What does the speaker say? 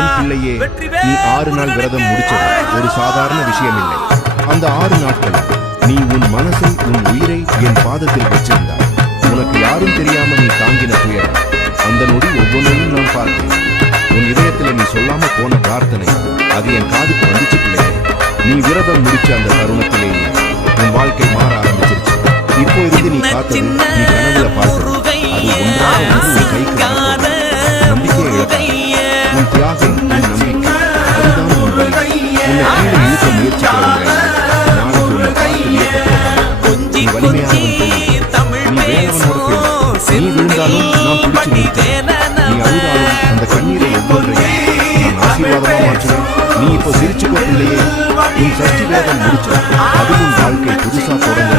என் பிள்ளையே, நீ 6 நாள் விரதம் முடிச்சது ஒரு சாதாரண விஷயம் இல்லை. அந்த 6 நாட்கள் நீ உன் மனசை, உன் உயிரை என் பாதத்தில் வச்சிருந்தாய். உனக்கு யாரும் தெரியாம நீ தாங்கின துயரம், அந்த நொடி ஒவ்வொன்றையும் நான் பார்த்தேன். உன் இதயத்தில் நீ சொல்லாம போன பிரார்த்தனை, அது என் காதுக்கு வந்துச்சு பிள்ளையே. நீ விரதம் முடிச்ச அந்த தருணத்திலேயே உன் வாழ்க்கை மாற ஆரம்பிச்சிருச்சு. இப்போ இருந்து நீ பார்த்தது, நீ கனவுல பார்த்தது, அது ஒன்றாக ஒன்று உன் கைக்கு வரப்போகுது. நம்பிக்கையை இழக்காத. உன் தியாகம், உன் நம்பிக்கை, அதுதான் உன் வழி. உன்னை கீழே இழுக்க முயற்சிக்கிறவங்க நாளைக்கு உன்னை பார்த்து வியக்க போறாங்க. நீ வலிமையானவன் பிள்ளை. நீ வேலவனோட பிள்ளை. நீ விழுந்தாலும் நான் பிடிச்சு நிறுத்தேன். நீ அழுதாலும் அந்த கண்ணீரை ஒவ்வொன்றையும் நான் ஆசீர்வாதமா மாற்றுவேன். நீ இப்போ சிரிச்சுக்கோ பிள்ளையே. உன் சஷ்டி வேதம் முடிச்ச, அது உன் வாழ்க்கை புதுசா தொடங்க.